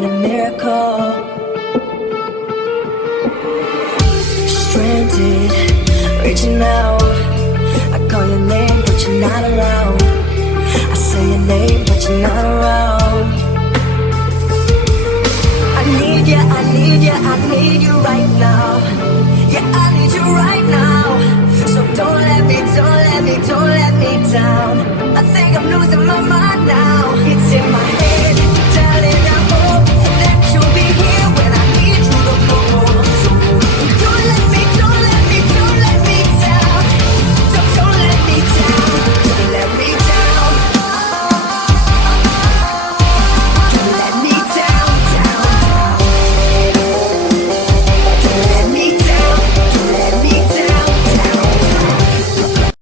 need a miracle. Stranded, reaching out. I call your name, but you're not around. I say your name, but you're not around. I need you, I need you, I need you right now. Yeah, I need you right now. So don't let me, don't let me, don't let me down.